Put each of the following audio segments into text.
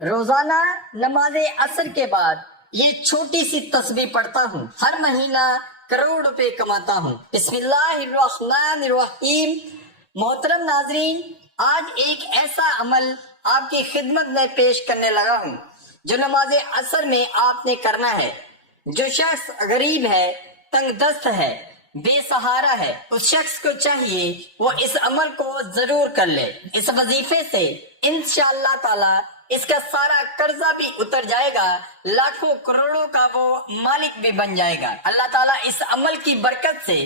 روزانہ نماز عصر کے بعد یہ چھوٹی سی تسبیح پڑھتا ہوں، ہر مہینہ کروڑ روپے کماتا ہوں۔ بسم اللہ الرحمن الرحیم۔ محترم ناظرین، آج ایک ایسا عمل آپ کی خدمت میں پیش کرنے لگا ہوں جو نماز عصر میں آپ نے کرنا ہے۔ جو شخص غریب ہے، تنگ دست ہے، بے سہارا ہے، اس شخص کو چاہیے وہ اس عمل کو ضرور کر لے۔ اس وظیفے سے انشاءاللہ تعالی اس کا سارا قرضہ بھی اتر جائے گا، لاکھوں کروڑوں کا وہ مالک بھی بن جائے گا۔ اللہ تعالیٰ اس عمل کی برکت سے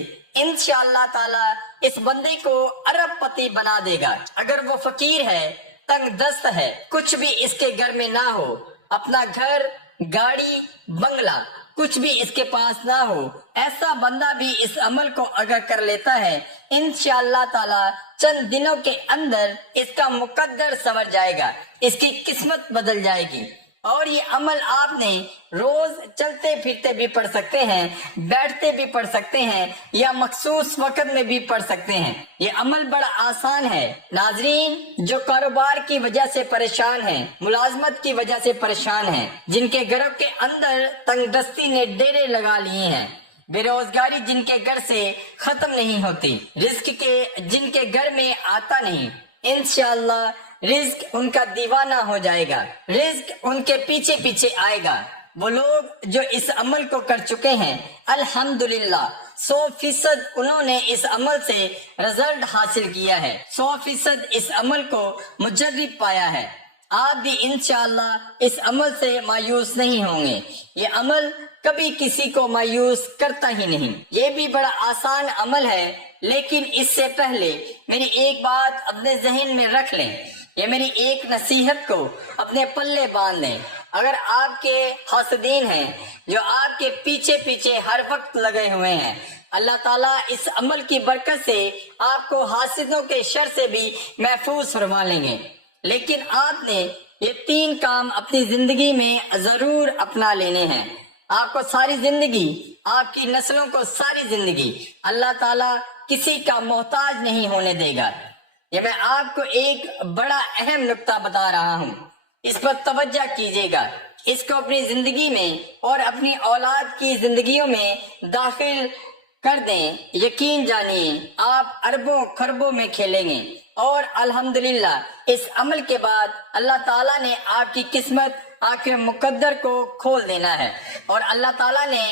انشاءاللہ تعالیٰ اس بندے کو ارب پتی بنا دے گا۔ اگر وہ فقیر ہے، تنگ دست ہے، کچھ بھی اس کے گھر میں نہ ہو، اپنا گھر، گاڑی، بنگلہ کچھ بھی اس کے پاس نہ ہو، ایسا بندہ بھی اس عمل کو اگر کر لیتا ہے، انشاءاللہ تعالی چند دنوں کے اندر اس کا مقدر سنور جائے گا، اس کی قسمت بدل جائے گی۔ اور یہ عمل آپ نے روز چلتے پھرتے بھی پڑھ سکتے ہیں، بیٹھتے بھی پڑھ سکتے ہیں، یا مخصوص وقت میں بھی پڑھ سکتے ہیں۔ یہ عمل بڑا آسان ہے۔ ناظرین، جو کاروبار کی وجہ سے پریشان ہیں، ملازمت کی وجہ سے پریشان ہیں، جن کے گھروں کے اندر تنگ دستی نے ڈیرے لگا لیے ہیں، بے روزگاری جن کے گھر سے ختم نہیں ہوتی، رزق کے جن کے گھر میں آتا نہیں، انشاءاللہ رزق ان کا دیوانہ ہو جائے گا، رزق ان کے پیچھے پیچھے آئے گا۔ وہ لوگ جو اس عمل کو کر چکے ہیں، الحمدللہ 100% انہوں نے اس عمل سے رزلٹ حاصل کیا ہے، 100% اس عمل کو مجرب پایا ہے۔ آپ بھی انشاءاللہ اس عمل سے مایوس نہیں ہوں گے۔ یہ عمل کبھی کسی کو مایوس کرتا ہی نہیں۔ یہ بھی بڑا آسان عمل ہے، لیکن اس سے پہلے میری ایک بات اپنے ذہن میں رکھ لیں، یہ میری ایک نصیحت کو اپنے پلے باندھ لیں۔ اگر آپ کے حاسدین ہیں جو آپ کے پیچھے پیچھے ہر وقت لگے ہوئے ہیں، اللہ تعالیٰ اس عمل کی برکت سے آپ کو حاسدوں کے شر سے بھی محفوظ فرما لیں گے۔ لیکن آپ نے یہ 3 کام اپنی زندگی میں ضرور اپنا لینے ہیں۔ آپ کو ساری زندگی، آپ کی نسلوں کو ساری زندگی اللہ تعالیٰ کسی کا محتاج نہیں ہونے دے گا۔ یہ میں آپ کو ایک بڑا اہم نقطہ بتا رہا ہوں، اس پر توجہ کیجیے گا، اس کو اپنی زندگی میں اور اپنی اولاد کی زندگیوں میں داخل کر دیں۔ یقین جانیے آپ اربوں خربوں میں کھیلیں گے، اور الحمدللہ اس عمل کے بعد اللہ تعالیٰ نے آپ کی قسمت، آپ کے مقدر کو کھول دینا ہے، اور اللہ تعالیٰ نے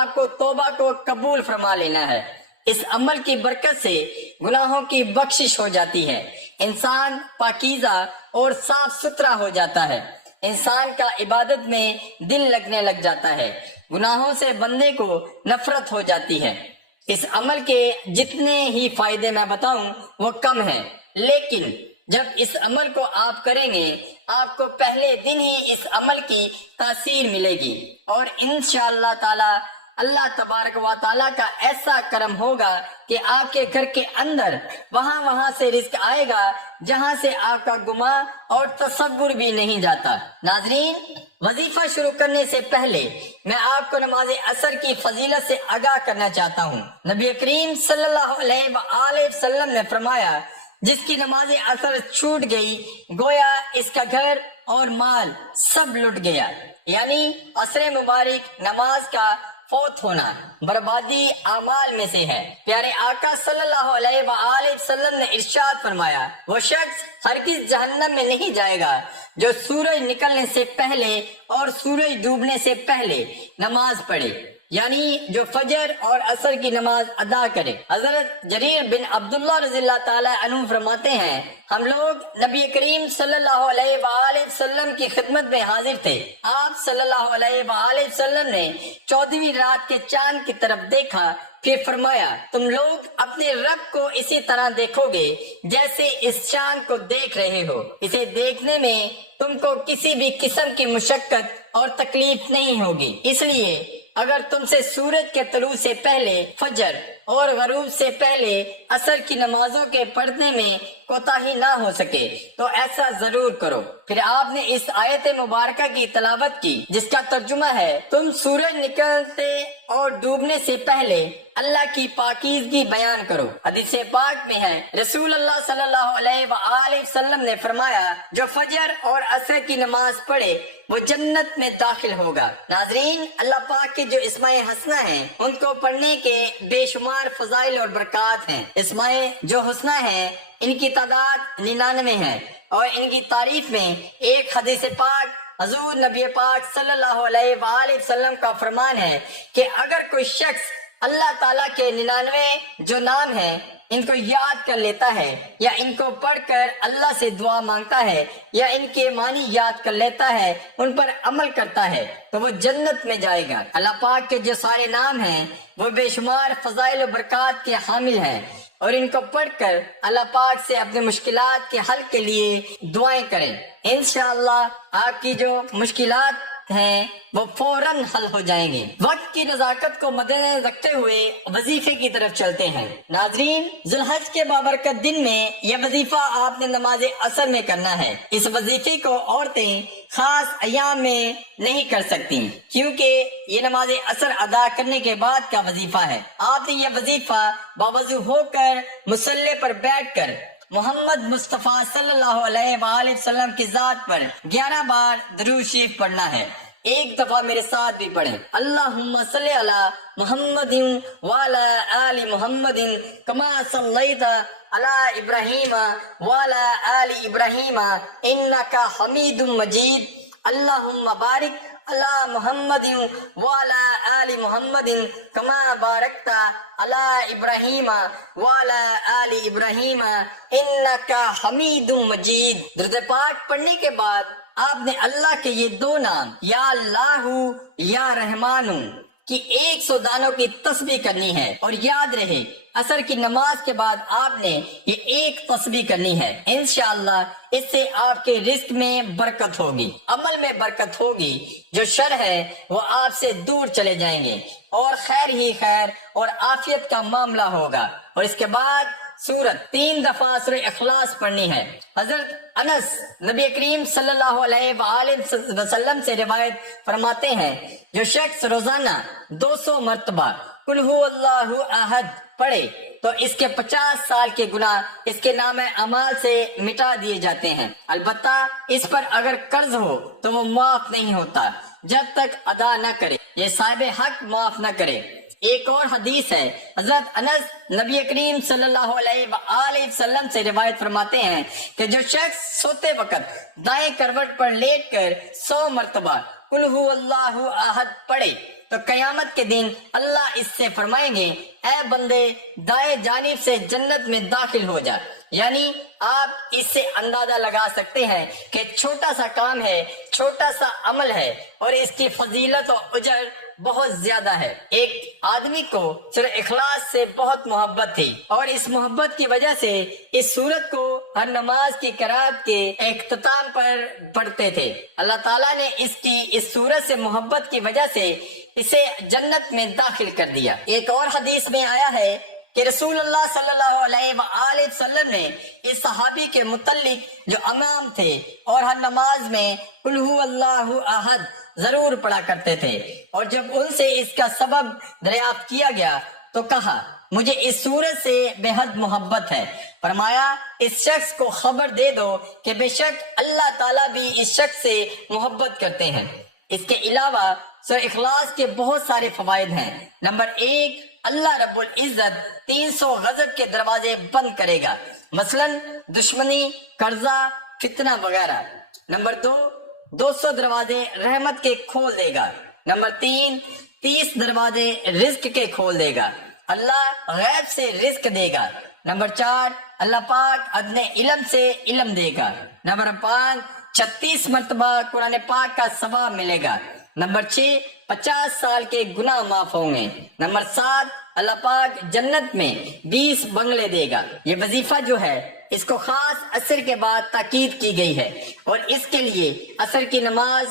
آپ کو توبہ کو قبول فرما لینا ہے۔ اس عمل کی برکت سے گناہوں کی بخشش ہو جاتی ہے، انسان پاکیزہ اور صاف ستھرا ہو جاتا ہے، انسان کا عبادت میں دل لگنے لگ جاتا ہے، گناہوں سے بندے کو نفرت ہو جاتی ہے۔ اس عمل کے جتنے ہی فائدے میں بتاؤں وہ کم ہیں، لیکن جب اس عمل کو آپ کریں گے، آپ کو پہلے دن ہی اس عمل کی تاثیر ملے گی، اور انشاءاللہ تعالی اللہ تبارک و تعالیٰ کا ایسا کرم ہوگا کہ آپ کے گھر کے اندر وہاں سے رزق آئے گا جہاں سے آپ کا گمان اور تصور بھی نہیں جاتا۔ ناظرین، وظیفہ شروع کرنے سے پہلے میں آپ کو نماز عصر کی فضیلت سے آگاہ کرنا چاہتا ہوں۔ نبی کریم صلی اللہ علیہ وآلہ وسلم نے فرمایا، جس کی نماز عصر چھوٹ گئی گویا اس کا گھر اور مال سب لٹ گیا، یعنی عصر مبارک نماز کا فوت ہونا بربادی اعمال میں سے ہے۔ پیارے آقا صلی اللہ علیہ وآلہ وسلم نے ارشاد فرمایا، وہ شخص ہرگز جہنم میں نہیں جائے گا جو سورج نکلنے سے پہلے اور سورج ڈوبنے سے پہلے نماز پڑھے، یعنی جو فجر اور عصر کی نماز ادا کرے۔ حضرت جریر بن عبداللہ رضی اللہ تعالی عنہ فرماتے ہیں، ہم لوگ نبی کریم صلی اللہ علیہ وآلہ وسلم کی خدمت میں حاضر تھے۔ آپ صلی اللہ علیہ وآلہ وسلم نے 14ویں رات کے چاند کی طرف دیکھا، پھر فرمایا، تم لوگ اپنے رب کو اسی طرح دیکھو گے جیسے اس چاند کو دیکھ رہے ہو۔ اسے دیکھنے میں تم کو کسی بھی قسم کی مشقت اور تکلیف نہیں ہوگی، اس لیے اگر تم سے سورج کے طلوع سے پہلے فجر اور غروب سے پہلے عصر کی نمازوں کے پڑھنے میں کوتاہی نہ ہو سکے تو ایسا ضرور کرو۔ پھر آپ نے اس آیت مبارکہ کی تلاوت کی جس کا ترجمہ ہے، تم سورج نکلتے اور ڈوبنے سے پہلے اللہ کی پاکیزگی بیان کرو۔ حدیث پاک میں ہے، رسول اللہ صلی اللہ علیہ وآلہ وسلم نے فرمایا، جو فجر اور عصر کی نماز پڑھے وہ جنت میں داخل ہوگا۔ ناظرین، اللہ پاک کے جو اسماء حسنہ ہیں ان کو پڑھنے کے بے شمار فضائل اور برکات ہیں۔ اسماء جو حسنہ ہیں ان کی تعداد 99 ہے، اور ان کی تعریف میں ایک حدیث پاک حضور نبی پاک صلی اللہ علیہ وآلہ وسلم کا فرمان ہے کہ اگر کوئی شخص اللہ تعالیٰ کے 99 جو نام ہیں ان کو یاد کر لیتا ہے، یا ان کو پڑھ کر اللہ سے دعا مانگتا ہے، یا ان کے معنی یاد کر لیتا ہے، ان پر عمل کرتا ہے تو وہ جنت میں جائے گا۔ اللہ پاک کے جو سارے نام ہیں وہ بے شمار فضائل و برکات کے حامل ہیں، اور ان کو پڑھ کر اللہ پاک سے اپنے مشکلات کے حل کے لیے دعائیں کریں۔ انشاءاللہ آپ کی جو مشکلات ہیں وہ فوراً حل ہو جائیں گے۔ وقت کی نزاکت کو مد نظر رکھتے ہوئے وظیفے کی طرف چلتے ہیں۔ ناظرین، ذی الحج کے بابرکت دن میں یہ وظیفہ آپ نے نماز عصر میں کرنا ہے۔ اس وظیفے کو عورتیں خاص ایام میں نہیں کر سکتی کیونکہ یہ نماز عصر ادا کرنے کے بعد کا وظیفہ ہے۔ آپ نے یہ وظیفہ باوضو ہو کر مصلی پر بیٹھ کر محمد مصطفیٰ صلی اللہ علیہ وآلہ وسلم کی ذات پر 11 بار درود شریف پڑھنا ہے۔ ایک دفعہ میرے ساتھ بھی پڑھیں، اللہم صلی علی محمد وعلی آل محمد کما صلیت علی ابراہیم وعلی آل ابراہیم انکا حمید مجید، اللہم بارک علی محمد وعلی آل محمد کما بارکت علی ابراہیم وعلی آل ابراہیم انکا حمید مجید۔ درود پاک پڑھنے کے بعد آپ نے اللہ کے یہ دو نام یا اللہ یا رحمان کی 100 دانوں کی تسبیح کرنی ہے، اور یاد رہے عصر کی نماز کے بعد آپ نے یہ ایک تسبیح کرنی ہے۔ انشاءاللہ اس سے آپ کے رزق میں برکت ہوگی، عمل میں برکت ہوگی، جو شر ہے وہ آپ سے دور چلے جائیں گے، اور خیر ہی خیر اور عافیت کا معاملہ ہوگا۔ اور اس کے بعد سورت 3 دفعہ سورہ اخلاص پڑھنی ہے۔ حضرت انس نبی کریم صلی اللہ علیہ وآلہ وسلم سے روایت فرماتے ہیں، جو شخص روزانہ 200 مرتبہ قل هو اللہ احد پڑھے تو اس کے 50 سال کے گناہ اس کے نام اعمال سے مٹا دیے جاتے ہیں۔ البتہ اس پر اگر قرض ہو تو وہ معاف نہیں ہوتا جب تک ادا نہ کرے، یہ صاحب حق معاف نہ کرے۔ ایک اور حدیث ہے، حضرت انس نبی کریم صلی اللہ علیہ وآلہ وسلم سے روایت فرماتے ہیں کہ جو شخص سوتے وقت دائیں کروٹ پر لیٹ کر 100 مرتبہ قل هو اللہ احد پڑھے تو قیامت کے دن اللہ اس سے فرمائیں گے، اے بندے دائیں جانب سے جنت میں داخل ہو جا۔ یعنی آپ اس سے اندازہ لگا سکتے ہیں کہ چھوٹا سا کام ہے، چھوٹا سا عمل ہے، اور اس کی فضیلت و اجر بہت زیادہ ہے۔ ایک آدمی کو سورہ اخلاص سے بہت محبت تھی، اور اس محبت کی وجہ سے اس سورت کو ہر نماز کی قرات کے اختتام پر پڑھتے تھے۔ اللہ تعالیٰ نے اس سورت سے محبت کی وجہ سے اسے جنت میں داخل کر دیا۔ ایک اور حدیث میں آیا ہے کہ رسول اللہ صلی اللہ علیہ وآلہ وسلم نے اس صحابی کے متعلق جو امام تھے اور ہر نماز میں قل هو اللہ احد ضرور پڑھا کرتے تھے، اور جب ان سے اس کا سبب دریافت کیا گیا تو کہا، مجھے اس سورت سے بے حد محبت ہے۔ فرمایا، اس شخص کو خبر دے دو کہ بے شک اللہ تعالیٰ بھی اس شخص سے محبت کرتے ہیں۔ اس کے علاوہ سورہ اخلاص کے بہت سارے فوائد ہیں۔ نمبر 1، اللہ رب العزت 300 غضب کے دروازے بند کرے گا، مثلا دشمنی، قرضہ، فتنہ وغیرہ۔ نمبر 2، 200 دروازے رحمت کے کھول دے گا۔ نمبر 3، 30 دروازے رزق کے کھول دے گا، اللہ غیب سے رزق دے گا۔ نمبر 4، اللہ پاک ادنے علم سے علم دے گا۔ نمبر 5، 36 مرتبہ قرآن پاک کا ثواب ملے گا۔ نمبر 6، 50 سال کے گناہ معاف ہوں گے۔ نمبر 7، اللہ پاک جنت میں 20 بنگلے دے گا۔ یہ وظیفہ جو ہے اس کو خاص عصر کے بعد تاکید کی گئی ہے، اور اس کے لیے عصر کی نماز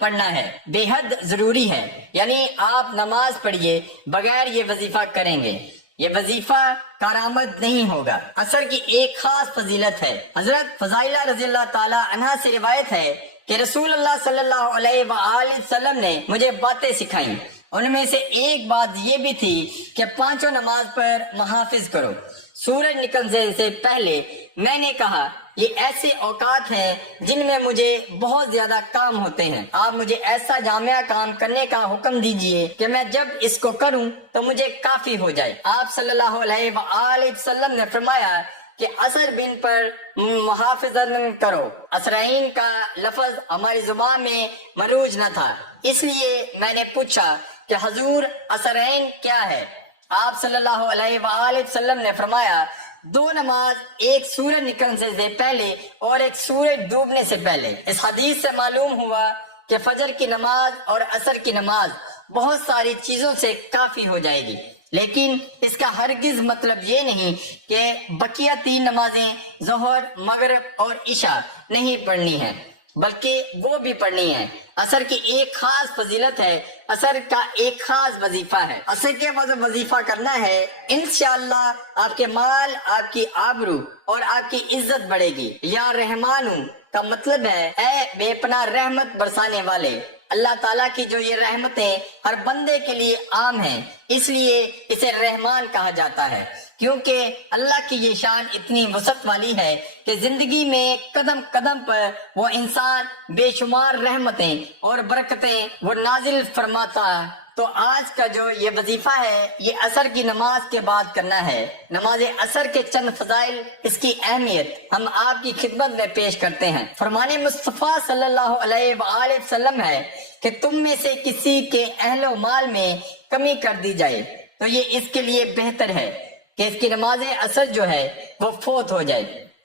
پڑھنا ہے، بے حد ضروری ہے۔ یعنی آپ نماز پڑھیے بغیر یہ وظیفہ کریں گے، یہ وظیفہ کارآمد نہیں ہوگا۔ اثر کی ایک خاص فضیلت ہے۔ حضرت فضائلہ رضی اللہ تعالی عنہ سے روایت ہے کہ رسول اللہ صلی اللہ علیہ وآلہ وسلم نے مجھے باتیں سکھائیں، ان میں سے ایک بات یہ بھی تھی کہ پانچوں نماز پر محافظ کرو۔ سورج نکلنے سے پہلے میں نے کہا یہ ایسے اوقات ہیں جن میں مجھے بہت زیادہ کام ہوتے ہیں، آپ مجھے ایسا جامعہ کام کرنے کا حکم دیجئے کہ میں جب اس کو کروں تو مجھے کافی ہو جائے۔ آپ صلی اللہ علیہ وآلہ وسلم نے فرمایا کہ عصر بن پر محافظت کرو۔ عصرین کا لفظ ہماری زبان میں مروج نہ تھا، اس لیے میں نے پوچھا کہ حضور عصرین کیا ہے؟ آپ صلی اللہ علیہ وآلہ وسلم نے فرمایا دو نماز، ایک سورج نکلنے سے پہلے اور ایک سورج ڈوبنے سے پہلے۔ اس حدیث سے معلوم ہوا کہ فجر کی نماز اور عصر کی نماز بہت ساری چیزوں سے کافی ہو جائے گی، لیکن اس کا ہرگز مطلب یہ نہیں کہ بقیہ تین نمازیں ظہر، مغرب اور عشاء نہیں پڑھنی ہیں، بلکہ وہ بھی پڑھنی ہے۔ عصر کی ایک خاص فضیلت ہے، عصر کا ایک خاص وظیفہ ہے۔ عصر کے وظیفہ کرنا ہے، انشاءاللہ آپ کے مال، آپ کی آبرو اور آپ کی عزت بڑھے گی۔ یا رحمانو کا مطلب ہے اے بے پناہ رحمت برسانے والے۔ اللہ تعالیٰ کی جو یہ رحمتیں ہر بندے کے لیے عام ہیں، اس لیے اسے رحمان کہا جاتا ہے، کیونکہ اللہ کی یہ شان اتنی وسعت والی ہے کہ زندگی میں قدم قدم پر وہ انسان بے شمار رحمتیں اور برکتیں وہ نازل فرماتا۔ تو آج کا جو یہ وظیفہ ہے یہ عصر کی نماز کے بعد کرنا ہے۔ نماز عصر کے چند فضائل، اس کی اہمیت ہم آپ کی خدمت میں پیش کرتے ہیں۔ فرمان مصطفیٰ صلی اللہ علیہ وآلہ وسلم ہے کہ تم میں سے کسی کے اہل و مال میں کمی کر دی جائے تو یہ اس کے لیے بہتر ہے کہ اس کی نماز عصر جو ہے وہ فوت ہو جائے۔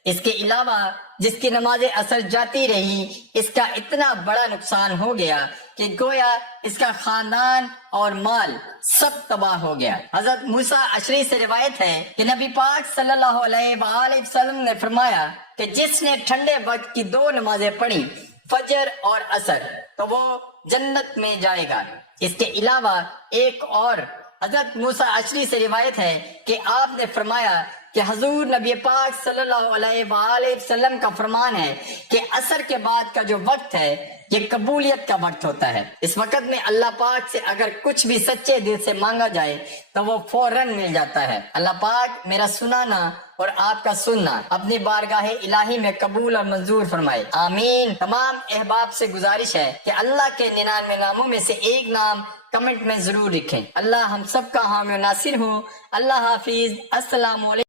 اس کے علاوہ جس کی نماز عصر جاتی رہی اس کا اتنا بڑا نقصان ہو گیا کہ گویا اس کا خاندان اور مال سب تباہ ہو گیا۔ حضرت موسیٰ اشعری سے روایت ہے کہ نبی پاک صلی اللہ علیہ وآلہ وسلم نے فرمایا کہ جس نے ٹھنڈے وقت کی دو نمازیں پڑھی، فجر اور عصر، تو وہ جنت میں جائے گا۔ اس کے علاوہ ایک اور حضرت موسیٰ اشعری سے روایت ہے کہ آپ نے فرمایا کہ حضور نبی پاک صلی اللہ علیہ وآلہ وسلم کا فرمان ہے کہ عصر کے بعد کا جو وقت ہے یہ قبولیت کا وقت ہوتا ہے۔ اس وقت میں اللہ پاک سے اگر کچھ بھی سچے دل سے مانگا جائے تو وہ فوراً مل جاتا ہے۔ اللہ پاک میرا سنانا اور آپ کا سننا اپنی بارگاہ الہی میں قبول اور منظور فرمائے، آمین۔ تمام احباب سے گزارش ہے کہ اللہ کے 99 ناموں میں سے ایک نام کمنٹ میں ضرور لکھیں۔ اللہ ہم سب کا حامی و ناصر ہو۔ اللہ حافظ، السلام علیکم۔